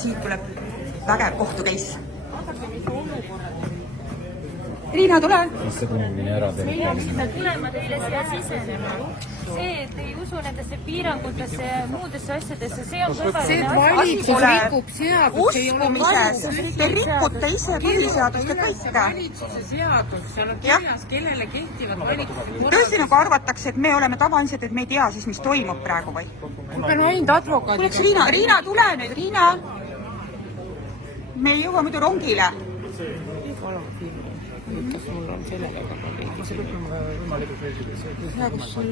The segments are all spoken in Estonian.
Siit tuleb vägev kohtukeis. Riina, tule! Mis see kummini ära teeb? Meil on seda tulema teile siia sisenema. See, et ei usu nendesse piirangutesse ja muudesse asjadesse, see on See, et valitsus rikub seadust, ei ole uskumises. Te rikute ise põhiseadust ja kõike. valitsuse seadus, seal on kirjas, kellele kehtivad valitsuse Tõesti nagu arvatakse, et me oleme tavalised, et me ei tea siis, mis toimub praegu või? Ma pean ainult advokaadiga. Tuleks Riina, tule nüüd, Riina! Me ei jõua muidu rongile. Palun filmi. Kas mul on sellega ka kolleegid? See lõpp on võimalikult veelgides. Ja, kus sul...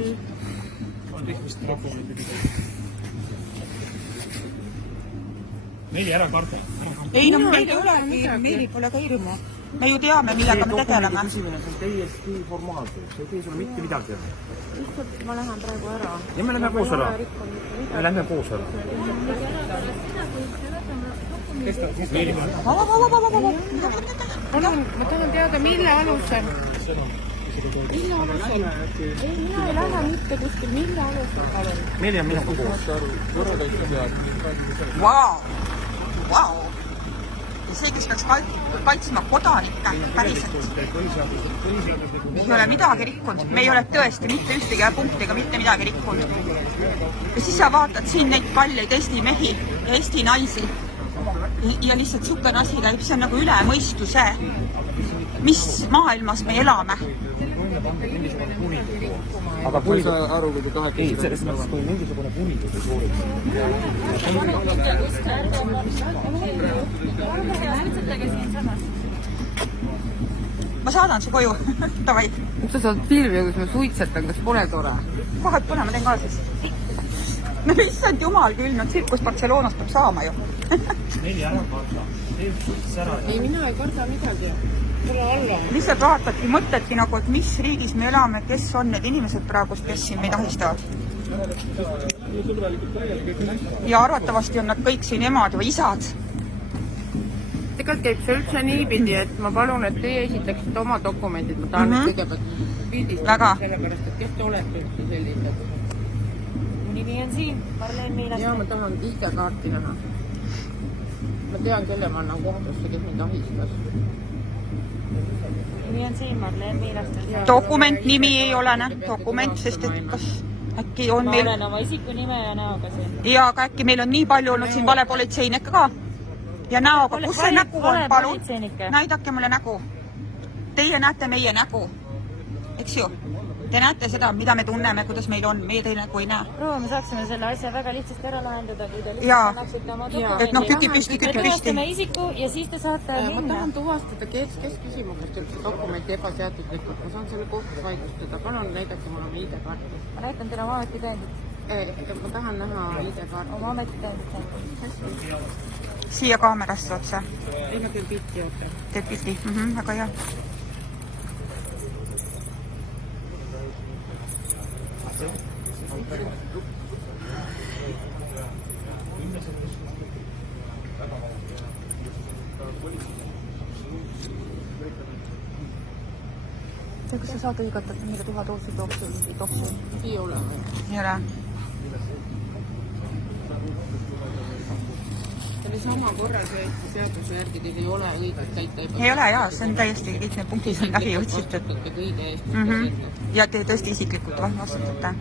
Mis dokumendid? Meili, ära karda. Ei, no meil ei olegi, meil pole ka hirmu. Me ju teame, millega me tegeleme. See on täiesti formaalne. See ei tee sulle mitte midagi. Lihtsalt ma lähen praegu ära. Ja me lähme koos ära. Me lähme koos ära. Meili, Palun, ma tahan teada, mille alusel? Mille alusel? Ei, mina ei lähe mitte kuskil, mille alusel, palun? Meili on minuga koos. Vau! Ja see, kes peaks kaitsma kodanikke päriselt. Me ei ole midagi rikkunud. Me ei ole tõesti mitte ühtegi punktiga mitte midagi rikkunud. Ja siis sa vaatad siin neid kalleid Eesti mehi ja Eesti naisi. Ja lihtsalt sukene asi käib, see on nagu üle mõistuse. Mis maailmas me elame? Aga kui sa aru, kui te tahate... Ei, selles mõttes, kui mingisugune kuritegu soorib. Ma saadan su koju. Davai. Miks sa saad filmi, kus ma suitsetan, kas pole tore? Kohe pole, ma teen ka siis. No issand jumal küll, no tsirkus Barcelonas peab saama ju. Meili, ära karda. Ei, mina ei karda midagi. Tule alla. Lihtsalt vaatadki, mõtledki nagu, et mis riigis me elame, kes on need inimesed praegu, kes siin meid ahistavad. Ja arvatavasti on nad kõik siin emad või isad. Tegelikult käib see üldse niipidi, et ma palun, et teie esitaksite oma dokumendid. Ma tahan nüüd kõigepealt pildistada sellepärast, et kes te olete üldse sellised. nimi on siin, Marleen Miilaste. Jaa, ma tahan ID-kaarti näha. Ma tean, kelle ma annan kohtusse, kes mind ahistas. Nimi on siin, Marleen Miilaste. Dokument nimi ei ole, dokument, sest et kas äkki on meil... Ma olen oma isiku nime ja näoga siin. Ja, aga äkki meil on nii palju olnud siin valepolitseinike ka. Ja näoga, kus see nägu on, palun? Näidake mulle nägu. Teie näete meie nägu. Eks ju? Te näete seda, mida me tunneme, kuidas meil on, meie teine nägu ei näe. Proua, me saaksime selle asja väga lihtsasti ära lahendada, kui te Jaa. lihtsalt annaksite oma dokumendi. Et noh, küki püsti. Me tuvastame isiku ja siis te saate Ma minna. tahan tuvastada, kes küsimusest üldse dokumenti ebaseaduslikult. Ma saan selle kohtus vaidlustada. Palun näidake mulle oma ID-kaarti. Ma näitan teile oma ametitõendit. Ma tahan näha ID-kaarti. Oma ametitõendit. Siia kaamerasse otse. Ei, ma küll pilti ootan. Teed pildi? Väga hea. Kas sa saad õigata, et mingi 1000 doossi topsu? Ei ole. Ei ole. Selle sama korras seaduse järgi teil ei ole õigust täita. Ei ole, jaa, see on täiesti kõik need punktid on läbi otsitud. Ja te tõesti isiklikult vastutate.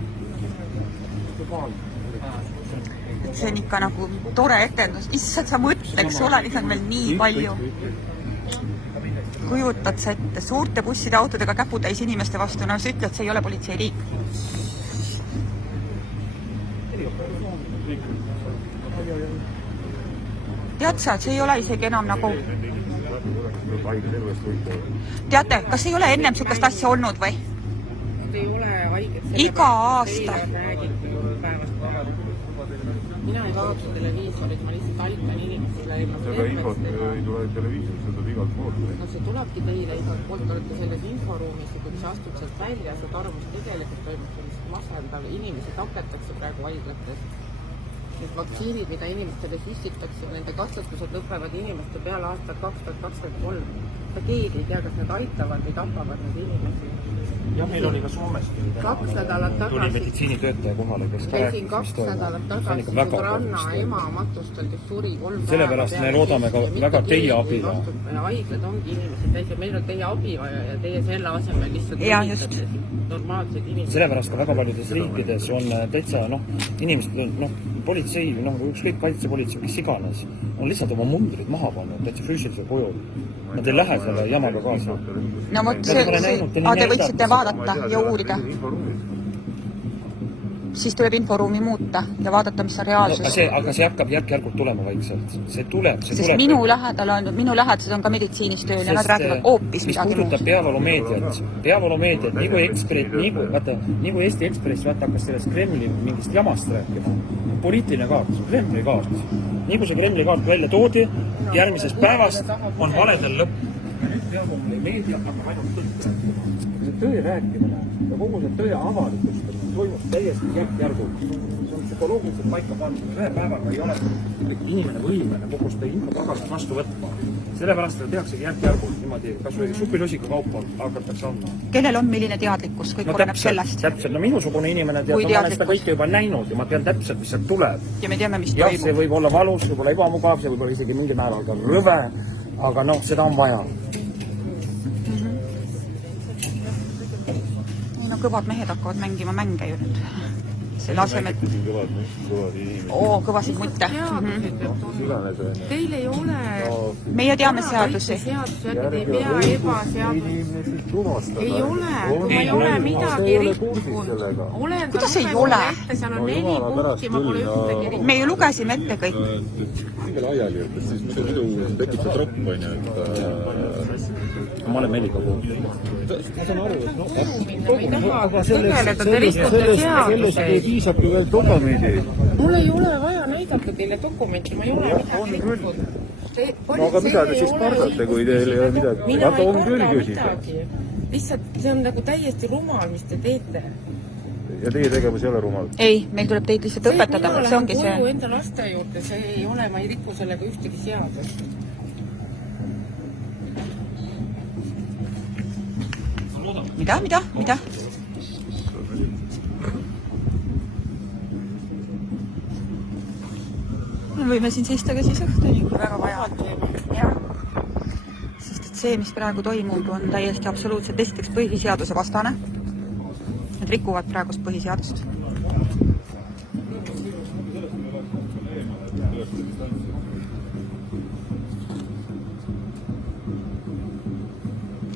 Et see on ikka nagu tore etendus. Issad, sa mõtleks, ole lihtsalt meil nii palju. Kujutad sa ette suurte busside autodega käputäis inimeste vastu, no sa ütled, see ei ole politseiriik. Tead sa, et see ei ole isegi enam nagu... Teate, kas ei ole ennem sukast asja olnud või? Ei ole haiged. Iga aasta. Mina ei vaadata televiisorit, ma lihtsalt aitan inimesele. Seda infot ei tule televiisorit, seda igalt poolt. No see tulebki teile igalt poolt, olete selles inforuumis ja kui sa astud sealt välja, saad aru, mis tegelikult toimub sellist masendav. Inimesi tapetakse praegu haiglates. vaktsiinid, mida inimestele süstitakse, nende katsetused lõpevad inimeste peale aastal 2023. Keegi ei tea, kas need aitavad või tapavad need inimesi. Ja meil oli ka Soomes 2 nädalat tuli tagasi meditsiinitöötaja kohale, kes käisin 2 nädalat tagasi, kui Ranna ema matustades suri 3 päeva. Sellepärast me loodame ka väga teie abi. Haiglad ongi inimesed täis ja meil on teie abi vaja ja teie selle asemel lihtsalt normaalsed inimesed. Sellepärast ka väga paljudes riikides on täitsa, inimesed, politsei, ükskõik kaitsepolitsei, kes iganes, on lihtsalt oma mundrid maha pannud, täitsa füüsilise kujul. Nad ei lähe selle jamaga kaasa. No vot, te võiksite vaadata ja uurida. Siis tuleb inforuumi muuta ja vaadata, mis on reaalsus. Aga see hakkab järk-järgult tulema vaikselt. See tuleb. Sest minu lähedased on ka meditsiinis tööl ja nad räägivad hoopis midagi muud. Mis puudutab peavoolumeediat, nii kui Eesti Ekspress hakkas sellest Kremli mingist jamast rääkima. Poliitiline kaart, Kremli kaart. Nii kui see Kremli kaart välja toodi, järgmisest päevast on valedel lõpp. Nüüd peavoolumeedia hakkab ainult tõtt. See tõe rääkimine ja kogu see tõe avalikustamine toimus täiesti järk-järgult. See on psühholoogiliselt paika pandud. Ühe päevaga ei ole inimene võimene kogu seda infopagast vastu võtma. Sellepärast seda tehaksegi järk-järgult niimoodi, kas või supilosika kaupa hakatakse andma. Kellel on milline teadlikkus, kõik oleneb sellest. Täpselt, minusugune inimene teab, ma olen seda kõike juba näinud ja ma tean täpselt, mis sealt tuleb. Ja me teame, mis toimub. See võib olla valus, võib olla ebamugav, see võib olla isegi mingi määral ka rõve, aga seda on vaja. Kõvad mehed hakkavad mängima mänge ju nüüd. Selle asemel... kõvasid mutte. Teil ei ole... Meie teame seadusi. Ei pea ebaseadusi. Ei ole, kui ma ei ole midagi rikkunud. Kuidas ei ole? Seal on 4 punkti, ma pole ühtegi rikkunud. Me ju lugesime ette kõik. Kõige laiali, et siis muidu tekib see tropp, ma olen Melika puhul. Ma saan aru, et sellest ei piisabki veel dokumendi. Mul ei ole vaja näidata teile dokumenti, ma ei ole midagi rikkunud. Aga mida te siis kardate, kui teil ei ole midagi? Mina ei karda midagi. Lihtsalt see on nagu täiesti rumal, mis te teete. Ja teie tegevus ei ole rumal? Ei, meil tuleb teid lihtsalt õpetada. See ongi see. Koju enda laste juurde, see ei ole, ma ei riku sellega ühtegi seadust. Mida? Me võime siin seista ka siis õhtuni, kui väga vaja on. Sest et see, mis praegu toimub, on täiesti absoluutselt esiteks põhiseaduse vastane. Need rikuvad praegust põhiseadust.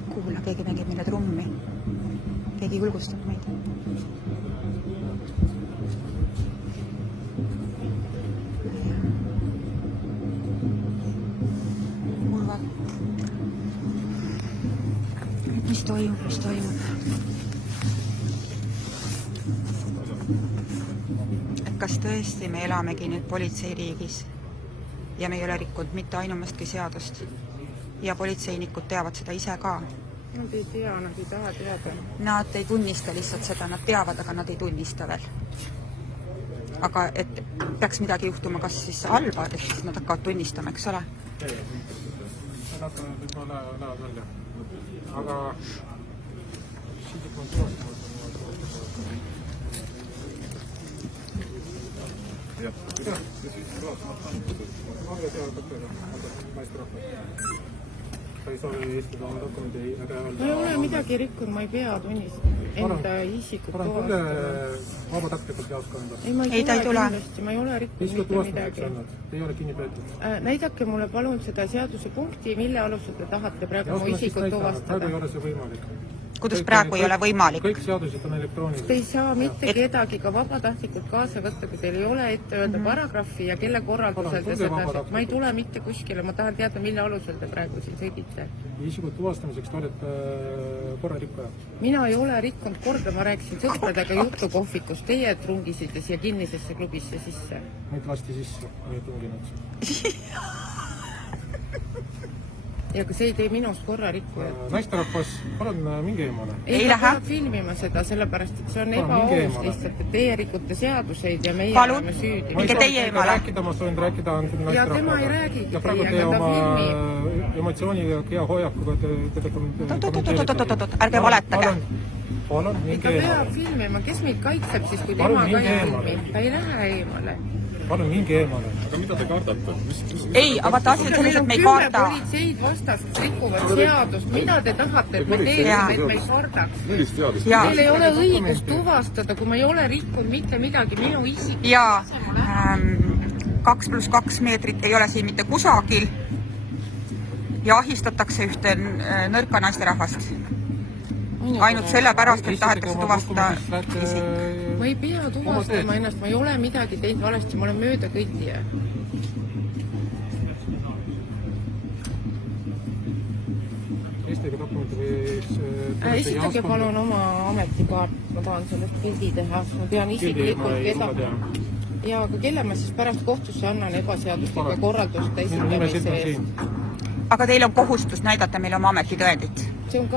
Kuula, keegi mängib meile trummi. Keegi julgustab meid. Mis toimub? Et kas tõesti me elamegi nüüd politseiriigis ja me ei ole rikkunud mitte ainumastki seadust ja politseinikud teavad seda ise ka. Nad ei tea, nad ei taha teada. Nad ei tunnista lihtsalt seda, nad teavad, aga nad ei tunnista veel. Aga et peaks midagi juhtuma, kas siis halba, et siis nad hakkavad tunnistama, eks ole? Aga ma ei ole midagi rikkunud, ma ei pea tunnistama enda isikut vabatahtlikult jaoskonda. Ei, ta ei tule. Ma ei ole rikkunud mitte midagi. Ei ole kinni peetud. Näidake mulle palun seda seaduse punkti, mille alusel te tahate praegu mu isikut tuvastada. Praegu ei ole see võimalik. Kuidas praegu ei ole võimalik? Kõik seadused on elektroonilised. Te ei saa mitte kedagi ka vabatahtlikult kaasa võtta, kui teil ei ole ette öelda paragrahvi ja kelle korraldusel te seda. Ma ei tule mitte kuskile, ma tahan teada, mille alusel te praegu siin sõidite. Isikut tuvastamiseks te olete korrarikkuja. Mina ei ole rikkunud korda, ma rääkisin sõpradega jutukohvikust. Teie trungisite siia kinnisesse klubisse sisse. Meid lasti sisse, me ei tunginud. ja ka see ei tee minust korrarikkujat. Naisterahvas, palun minge eemale. Ei lähe. peab filmima seda, sellepärast et see on ebaaus lihtsalt, et teie rikute seaduseid ja meie Palun. oleme süüdi. Minge teie eemale. Ma soovin rääkida Ja tema ei räägigi ja praegu teiega, te ta oma emotsiooni ja hea hoiakuga Oot-oot-oot-oot-oot, ärge valetage. Palun ei, minge ta peab eemale. filmima, kes meid kaitseb siis, kui Palun tema ka minge ei eemale. filmi. Ta ei lähe eemale. Palun minge eemale. aga mida te kardate? Ei, aga vaata asi on selles, et me ei karda. politseid vastas, kes rikuvad seadust. Mida te tahate, et me Jaa. teeksime, et me ei kardaks? Millist seadust? Ja, Meil ei ole õigust tuvastada, kui ma ei ole rikkunud mitte midagi, minu isik. ja 2 + 2 meetrit ei ole siin mitte kusagil ja ahistatakse ühte nõrka naisterahvast. Ainult sellepärast, et tahetakse tuvastada isik. ma ei pea tuvastama ennast, ma ei ole midagi teinud valesti, ma olen möödakõitija. Eestiga dokumenti või Esitage palun oma ametikaart, ma tahan sellest pildi teha, ma tean isiklikult keda. Ja aga kelle ma siis pärast kohtusse annan ebaseaduslike korralduste esitamise eest? Aga teil on kohustus näidata meile oma ametitõendit.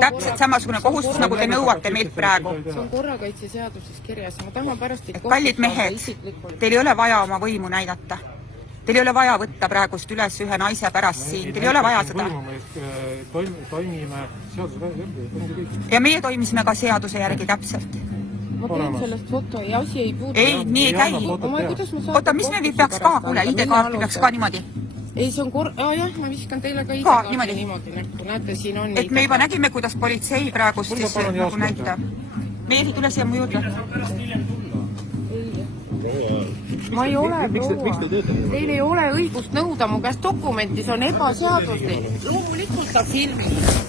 Täpselt samasugune kohustus, nagu te nõuate meilt praegu. See on korrakaitseseaduses kirjas, ma tahan pärast teid Kallid mehed, teil ei ole vaja oma võimu näidata. Teil ei ole vaja võtta praegust üles ühe naise pärast siin, teil ei ole vaja seda. Toimime seaduse järgi. Ja meie toimisime ka seaduse järgi täpselt. ma teen sellest foto ja asi ei puudu. Ei, nii ei käi. Oota, mis me peaks ka, kuule, ID-kaarti peaks ka niimoodi. Ei, see on jah, ma viskan teile ka Ka, ID-kaarti niimoodi näkku, näete, siin on Et me juba nägime, kuidas politsei praegust siis nagu näitab. Meie tule siia mu juurde. ma ei ole proua. Teil ei ole õigust nõuda mu käest dokumenti, see on ebaseaduslik. Loomulikult ta filmib.